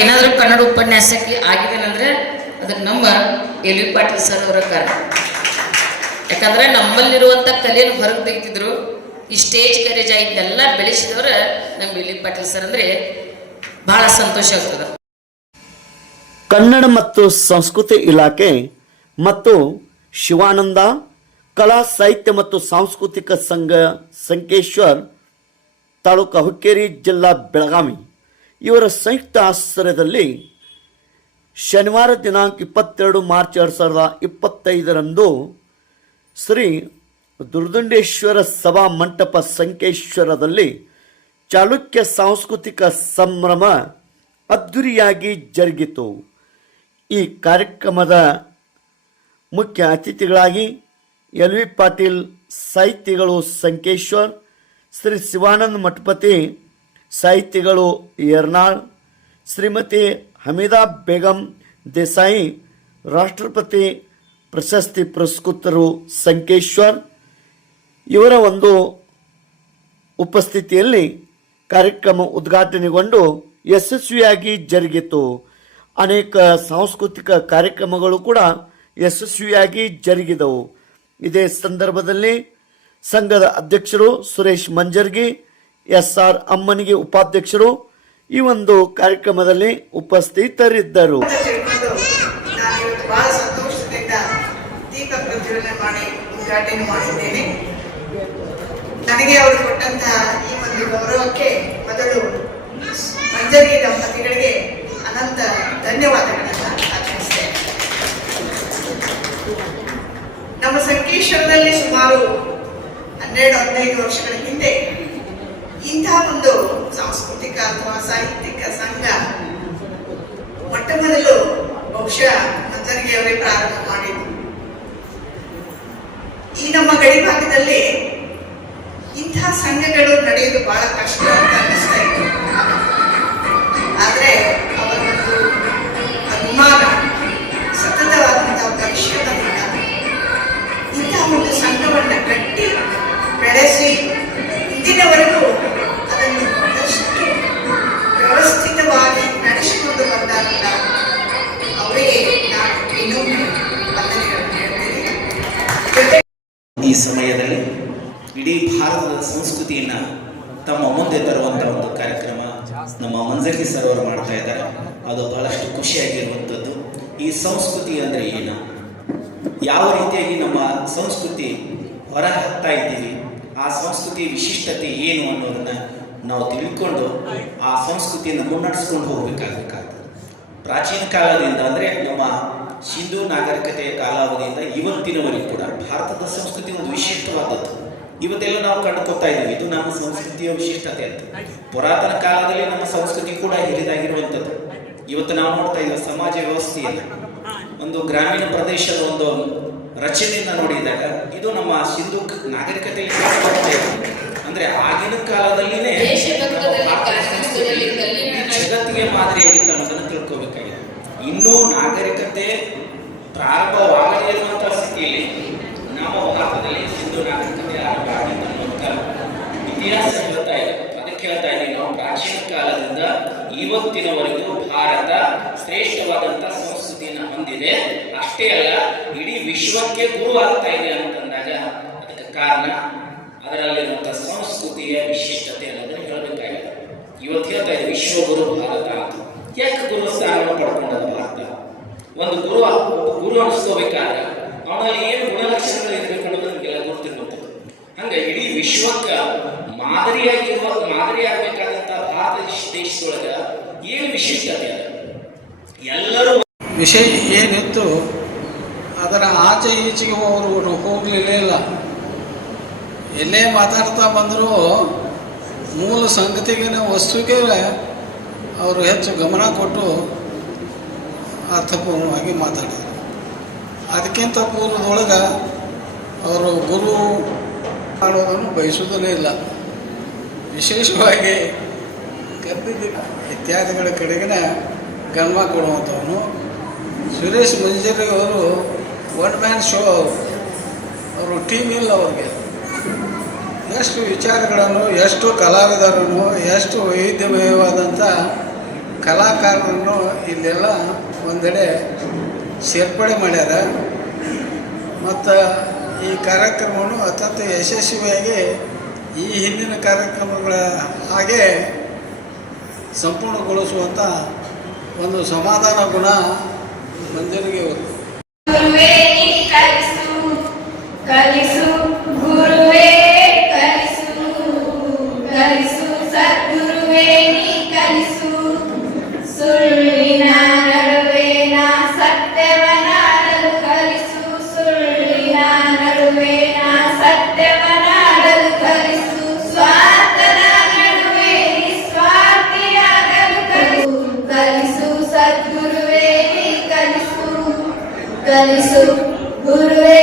ಏನಾದರೂ ಕನ್ನಡ ಉಪನ್ಯಾಸಕ್ಕೆ ಆಗಿದ್ದೇನೆಂದ್ರೆ ಅದಕ್ಕೆ ನಮ್ಮ ಎಲ್ ವಿ ಪಾಟೀಲ್ ಸರ್ ಅವರ ಕಾರಣ ಯಾಕಂದ್ರೆ ನಮ್ಮಲ್ಲಿರುವಂಥ ಕಲೆಯನ್ನು ಹೊರಗೆ ತೆಗಿತಿದ್ರು ಈ ಸ್ಟೇಜ್ ಕರೇಜ್ ಇದನ್ನೆಲ್ಲ ಬೆಳೆಸಿದವರು ನಮ್ಮ ಎಲ್ ವಿ ಪಾಟೀಲ್ ಸರ್ ಅಂದರೆ ಬಹಳ ಸಂತೋಷ ಆಗ್ತದೆ. ಕನ್ನಡ ಮತ್ತು ಸಂಸ್ಕೃತಿ ಇಲಾಖೆ ಮತ್ತು ಶಿವಾನಂದ ಕಲಾ ಸಾಹಿತ್ಯ ಮತ್ತು ಸಾಂಸ್ಕೃತಿಕ ಸಂಘ ಸಂಕೇಶ್ವರ್ ತಾಲೂಕು ಹುಕ್ಕೇರಿ ಜಿಲ್ಲಾ ಬೆಳಗಾವಿ. ಇವರ ಸಂಯುಕ್ತ ಆಶ್ರಯದಲ್ಲಿ ಶನಿವಾರ ದಿನಾಂಕ ಇಪ್ಪತ್ತೆರಡು ಮಾರ್ಚ್ ಎರಡು ಸಾವಿರದ ಇಪ್ಪತ್ತೈದರಂದು ಶ್ರೀ ದುರ್ದುಂಡೇಶ್ವರ ಸಭಾ ಮಂಟಪ ಸಂಕೇಶ್ವರದಲ್ಲಿ ಚಾಲುಕ್ಯ ಸಾಂಸ್ಕೃತಿಕ ಸಂಭ್ರಮ ಅದ್ಧುರಿಯಾಗಿ ಜರುಗಿತು. ಈ ಕಾರ್ಯಕ್ರಮದ ಮುಖ್ಯ ಅತಿಥಿಗಳಾಗಿ ಎಲ್ ವಿ ಪಾಟೀಲ್, ಸಾಹಿತಿಗಳು ಸಂಕೇಶ್ವರ್, ಶ್ರೀ ಶಿವಾನಂದ ಮಠಪತಿ ಸಾಹಿತಿಗಳು ಎರ್ನಾಳ್, ಶ್ರೀಮತಿ ಹಮೀದಾ ಬೇಗಂ, ದೇಸಾಯಿ, ರಾಷ್ಟ್ರಪತಿ, ಪ್ರಶಸ್ತಿ ಪುರಸ್ಕೃತರು ಸಂಕೇಶ್ವರ್. ಇವರ ಒಂದು ಉಪಸ್ಥಿತಿಯಲ್ಲಿ ಕಾರ್ಯಕ್ರಮ ಉದ್ಘಾಟನೆಗೊಂಡು ಯಶಸ್ವಿಯಾಗಿ ಜರುಗಿತು. ಅನೇಕ ಸಾಂಸ್ಕೃತಿಕ ಕಾರ್ಯಕ್ರಮಗಳು ಕೂಡ ಯಶಸ್ವಿಯಾಗಿ ಜರುಗಿದವು. ಇದೇ ಸಂದರ್ಭದಲ್ಲಿ ಸಂಘದ ಅಧ್ಯಕ್ಷರು ಸುರೇಶ್ ಮಂಜರ್ಗಿ ಎಸ್ ಆರ್ ಅಮ್ಮನಿಗೆ ಉಪಾಧ್ಯಕ್ಷರು. ಈ ಒಂದು ಕಾರ್ಯಕ್ರಮದಲ್ಲಿ ಉಪಸ್ಥಿತರಿದ್ದರು. ನನಗೆ ಅವರು ಕೊಟ್ಟಂತಹ ಈ ಒಂದು ಗೌರವಕ್ಕೆ ಮೊದಲು ಮಂಜರಿ ದಂಪತಿಗಳಿಗೆ ಅನಂತ ಧನ್ಯವಾದಗಳನ್ನು ಅರ್ಪಿಸ್ತೇನೆ ನಮ್ಮ ಸಂಕೇಶ್ವರದಲ್ಲಿ ಸುಮಾರು ಹನ್ನೆರಡು ಹದಿನೈದು ವರ್ಷಗಳ ಹಿಂದೆ ಇಂತಹ ಒಂದು ಸಾಂಸ್ಕೃತಿಕ ಅಥವಾ ಸಾಹಿತ್ಯಿಕ ಸಂಘ. ಮೊಟ್ಟ ಮೊದಲು ಬಹುಶಃ ಅವರೇ ಪ್ರಾರಂಭ ಮಾಡಿದ್ರು. ಈ ನಮ್ಮ ಗಡಿ ಭಾಗದಲ್ಲಿ ಇಂತಹ ಸಂಘಗಳು ನಡೆಯೋದು ಬಹಳ ಕಷ್ಟ ಅಂತ ಅನ್ನಿಸ್ತಾ ಇತ್ತು ಆದ್ರೆ ಸಮಯದಲ್ಲಿ ಇಡೀ ಭಾರತದ ಸಂಸ್ಕೃತಿಯನ್ನು ತಮ್ಮ ಮುಂದೆ ತರುವಂಥ ಒಂದು ಕಾರ್ಯಕ್ರಮ ನಮ್ಮ ಮಂಜಕಿ ಸರ್ ಅವರು ಮಾಡ್ತಾ ಇದ್ದಾರೆ. ಅದು ಬಹಳಷ್ಟು ಖುಷಿಯಾಗಿರುವಂಥದ್ದು. ಈ ಸಂಸ್ಕೃತಿ ಅಂದರೆ ಏನು? ಯಾವ ರೀತಿಯಾಗಿ ನಮ್ಮ ಸಂಸ್ಕೃತಿ ಹೊರ ಹಾಕ್ತಾ ಇದ್ದೀವಿ? ಆ ಸಂಸ್ಕೃತಿ ವಿಶಿಷ್ಟತೆ ಏನು ಅನ್ನೋದನ್ನ ನಾವು ತಿಳ್ಕೊಂಡು ಆ ಸಂಸ್ಕೃತಿಯನ್ನು ಮುನ್ನಡೆಸ್ಕೊಂಡು ಹೋಗ್ಬೇಕಾಗಬೇಕಾಗ್ತದೆ. ಪ್ರಾಚೀನ ಕಾಲದಿಂದ ಅಂದರೆ ನಮ್ಮ ಸಿಂಧು ನಾಗರಿಕತೆಯ ಕಾಲಾವಧಿಯಿಂದ ಇವತ್ತಿನವರೆಗೂ ಕೂಡ ಭಾರತದ ಸಂಸ್ಕೃತಿ ಒಂದು ವಿಶಿಷ್ಟವಾದದ್ದು. ಇವತ್ತೆಲ್ಲ ನಾವು ಕಂಡುಕೊತಾ ಇದ್ದೀವಿ. ಇದು ನಮ್ಮ ಸಂಸ್ಕೃತಿಯ ವಿಶಿಷ್ಟತೆ ಅಂತ. ಪುರಾತನ ಕಾಲದಲ್ಲಿ ನಮ್ಮ ಸಂಸ್ಕೃತಿ ಕೂಡ ಹಿರಿದಾಗಿರುವಂಥದ್ದು. ಇವತ್ತು ನಾವು ನೋಡ್ತಾ ಇದ್ದೀವಿ ಸಮಾಜ ವ್ಯವಸ್ಥೆಯನ್ನು. ಒಂದು ಗ್ರಾಮೀಣ ಪ್ರದೇಶದ ಒಂದು ರಚನೆಯನ್ನು ನೋಡಿದಾಗ ಇದು ನಮ್ಮ ಸಿಂಧು ನಾಗರಿಕತೆ. ಅಂದ್ರೆ ಆಗಿನ ಕಾಲದಲ್ಲಿನೇ ಜಗತ್ತಿಗೆ ಮಾದರಿಯಾಗಿತ್ತು ಅನ್ನೋದನ್ನು ಇನ್ನೂ ನಾಗರಿಕತೆ ಪ್ರಾರಂಭವಾಗದೇ ಇರುವಂತಹ ಸ್ಥಿತಿಯಲ್ಲಿ ನಮ್ಮ ಭಾರತದಲ್ಲಿ ಸಿಂಧು ನಾಗರಿಕತೆ ಆರಂಭ ಆಗಿದೆ ಅನ್ನುವಂಥ ಇತಿಹಾಸ ಹೇಳ್ತಾ ಇದೆ. ಅದಕ್ಕೆ ಹೇಳ್ತಾ ಇದ್ದೀವಿ ನಾವು ಪ್ರಾಚೀನ ಕಾಲದಿಂದ ಇವತ್ತಿನವರೆಗೂ ಭಾರತ ಶ್ರೇಷ್ಠವಾದಂತಹ ಸಂಸ್ಕೃತಿಯನ್ನು ಹೊಂದಿದೆ. ಅಷ್ಟೇ ಅಲ್ಲ, ಇಡೀ ವಿಶ್ವಕ್ಕೆ ಗುರು ಆಗ್ತಾ ಇದೆ ಅಂತಂದಾಗ ಅದಕ್ಕೆ ಕಾರಣ ಅದರಲ್ಲಿರುವಂತಹ ಸಂಸ್ಕೃತಿಯ ವಿಶಿಷ್ಟತೆ ಅನ್ನೋದನ್ನು ಹೇಳಬೇಕಾಗಿದೆ. ಇವತ್ತು ಹೇಳ್ತಾ ಇದೆ ವಿಶ್ವಗುರು ಭಾರತ ಅಂತ. ಯಾಕೆ ಗುರು ಪಡ್ಕೊಂಡದ ಭಾರತ ಒಂದು ಗುರು ಒಬ್ಬ ಗುರು ಅನಿಸ್ಕೋಬೇಕಾದ್ರೆ ಅವನಲ್ಲಿ ಏನು ಗುಣಲಕ್ಷಣಗಳು ಇರಬೇಕು ಅನ್ನೋದು ನಮಗೆಲ್ಲ ಗೊತ್ತಿರುವಂಥದ್ದು ಹಂಗೆ ಇಡೀ ವಿಶ್ವಕ್ಕೆ ಮಾದರಿಯಾಗಿರುವ ಮಾದರಿಯಾಗಬೇಕಾದಂಥ ಭಾರತ ದೇಶದೊಳಗ ಏನು ವಿಶಿಷ್ಟತೆ ಅದ? ಎಲ್ಲರೂ ವಿಷಯ ಏನಿತ್ತು, ಅದರ ಆಚೆ ಈಚೆಗೆ ಅವರು ಹೋಗಲಿಲ್ಲೇ ಇಲ್ಲ. ಎಲ್ಲೇ ಮಾತಾಡ್ತಾ ಬಂದರೂ ಮೂಲ ಸಂಗತಿಗೆ ವಸ್ತುಗೆ ಅವರು ಹೆಚ್ಚು ಗಮನ ಕೊಟ್ಟು ಅರ್ಥಪೂರ್ಣವಾಗಿ ಮಾತಾಡಿದರು. ಅದಕ್ಕಿಂತ ಪೂರ್ವದೊಳಗೆ ಅವರು ಗುರು ಮಾಡೋದನ್ನು ಬಯಸುವುದನೇ ಇಲ್ಲ. ವಿಶೇಷವಾಗಿ ಗದ್ದಿದ್ದ ಇತ್ಯಾದಿಗಳ ಕಡೆಗಿನ ಗಮನ ಕೊಡುವಂಥವನು ಸುರೇಶ್ ಮಂಜರಿ ಅವರು ಒನ್ ಮ್ಯಾನ್ ಶೋ ಅವರು. ಅವರು ಟೀಮ್ ಇಲ್ಲ ಅವ್ರಿಗೆ. ಎಷ್ಟು ವಿಚಾರಗಳನ್ನು, ಎಷ್ಟು ಕಲಾವಿದರನ್ನು, ಎಷ್ಟು ವೈವಿಧ್ಯಮಯವಾದಂಥ ಕಲಾಕಾರರನ್ನು ಇಲ್ಲೆಲ್ಲ ಒಂದೆಡೆ ಸೇರ್ಪಡೆ ಮಾಡ್ಯಾರ. ಮತ್ತು ಈ ಕಾರ್ಯಕ್ರಮವನ್ನು ಅತ್ಯಂತ ಯಶಸ್ವಿಯಾಗಿ ಈ ಹಿಂದಿನ ಕಾರ್ಯಕ್ರಮಗಳ ಹಾಗೆ ಸಂಪೂರ್ಣಗೊಳಿಸುವಂಥ ಒಂದು ಸಮಾಧಾನ ಗುಣ ಮಂಜರಿಗೆ ಸತ್ಯವನಾಡಲು ಕಲಿಸು ಸುಳ್ಳಿನ ನಡುವೇನ ಸತ್ಯವನಾಡಲು ಕಲಿಸು ಸ್ವಾರ್ಥದ ನಡುವೆ ನಿಸ್ವಾರ್ಥಿಯಾಗಲು ಕಲಿಸು ಕಲಿಸು ಸದ್ಗುರುವೇ ನೀ ಕಲಿಸು ಕಲಿಸು ಗುರುವೇ